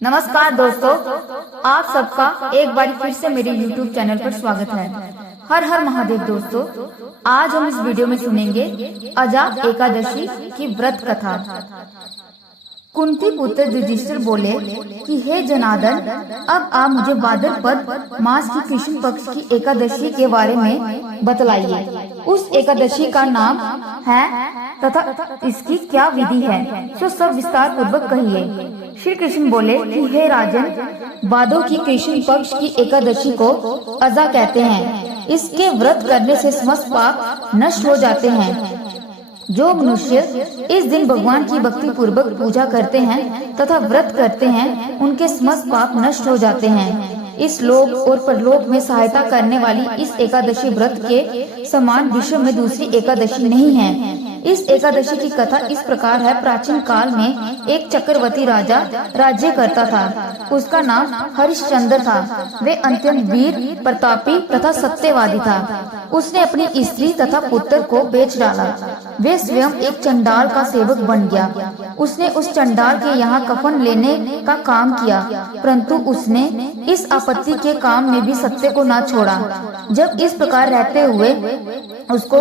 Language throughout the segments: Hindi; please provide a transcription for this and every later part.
नमस्कार दोस्तों, आप सबका एक बार फिर से मेरे YouTube चैनल पर स्वागत है। हर हर महादेव दोस्तों, आज हम इस वीडियो में सुनेंगे अजा एकादशी की व्रत कथा। कुंती पुत्र युधिष्ठिर बोले कि हे जनार्दन, अब आप मुझे भाद्रपद मास की कृष्ण पक्ष की एकादशी के बारे में बतलाइए। उस एकादशी का नाम है तथा इसकी क्या विधि है, तो सब विस्तार पूर्वक कहिए। श्री कृष्ण बोले कि हे राजन, भादों की कृष्ण पक्ष की एकादशी को अजा कहते हैं। इसके व्रत करने से समस्त पाप नष्ट हो जाते हैं। जो मनुष्य इस दिन भगवान की भक्ति पूर्वक पूजा करते हैं तथा व्रत करते हैं, उनके समस्त पाप नष्ट हो जाते हैं। इस लोक और परलोक में सहायता करने वाली इस एकादशी व्रत के समान विश्व में दूसरी एकादशी नहीं है। इस एकादशी की कथा इस प्रकार है। प्राचीन काल में एक चक्रवर्ती राजा राज्य करता था। उसका नाम हरिश्चंद्र था। वे अत्यंत वीर, प्रतापी तथा सत्यवादी था। उसने अपनी स्त्री तथा पुत्र को बेच डाला। वे स्वयं एक चंडाल का सेवक बन गया। उसने उस चंडाल के यहाँ कफन लेने का काम किया, परंतु उसने इस आपत्ति के काम में भी सत्य को न छोड़ा। जब इस प्रकार रहते हुए उसको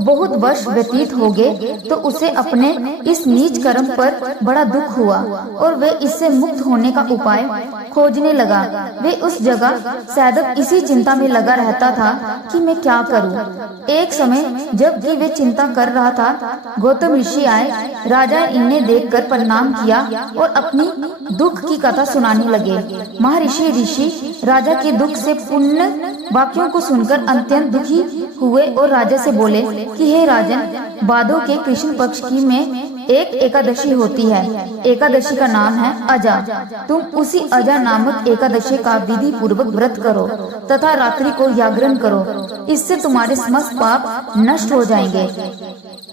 बहुत वर्ष व्यतीत हो गए, तो उसे अपने इस नीच कर्म पर बड़ा दुख हुआ और वे इससे मुक्त होने का उपाय खोजने लगा। वे उस जगह सदैव इसी चिंता में लगा रहता था कि मैं क्या करूं। एक समय जबकि वे चिंता कर रहा था, गौतम ऋषि आए। राजा इन्हें देखकर प्रणाम किया और अपनी दुख की कथा सुनाने लगे। महर्षि ऋषि राजा के दुख से पुण्य वाक्यों को सुनकर अत्यंत दुखी हुए और राजा से बोले कि हे राजन, भादों के कृष्ण पक्ष की में एक एकादशी होती है। एकादशी का नाम है अजा। तुम उसी अजा नामक एकादशी का विधि पूर्वक व्रत करो तथा रात्रि को जागरण करो। इससे तुम्हारे समस्त पाप नष्ट हो जाएंगे।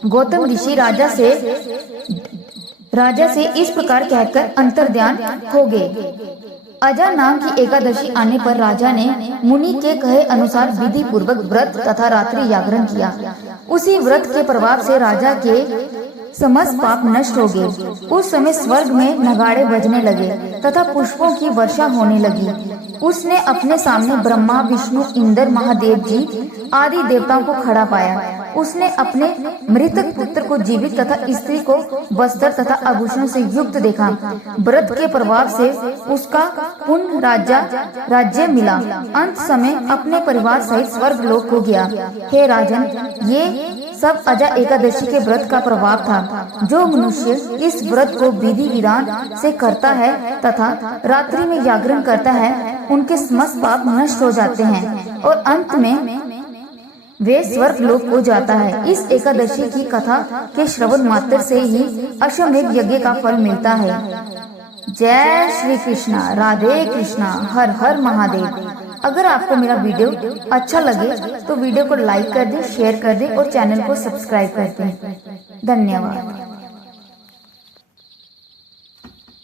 गौतम ऋषि राजा से इस प्रकार कहकर अंतर्ध्यान हो गए। अजा नाम की एकादशी आने पर राजा ने मुनि के कहे अनुसार विधि पूर्वक व्रत तथा रात्रि जागरण किया। उसी व्रत के प्रभाव से राजा के समस्त पाप नष्ट हो गए। उस समय स्वर्ग में नगाड़े बजने लगे तथा पुष्पों की वर्षा होने लगी। उसने अपने सामने ब्रह्मा, विष्णु, इंद्र, महादेव जी आदि देवताओं को खड़ा पाया। उसने अपने मृतक पुत्र को जीवित तथा स्त्री को वस्त्र तथा आभूषण से युक्त देखा। व्रत के प्रभाव से उसका पुण्य राज्य मिला। अंत समय अपने परिवार सहित स्वर्ग लोक को गया। हे राजन, ये सब अजा एकादशी के व्रत का प्रभाव था। जो मनुष्य इस व्रत को विधि विधान से करता है तथा रात्रि में जागरण करता है, उनके समस्त पाप नष्ट हो जाते हैं और अंत में वे स्वर्ग लोक को जाता है। इस एकादशी की कथा के श्रवण मात्र से ही अश्वमेध यज्ञ का फल मिलता है। जय श्री कृष्णा, राधे कृष्णा, हर हर महादेव। अगर आपको मेरा वीडियो अच्छा लगे तो वीडियो को लाइक कर दें, शेयर कर दें और चैनल को सब्सक्राइब कर दें। धन्यवाद।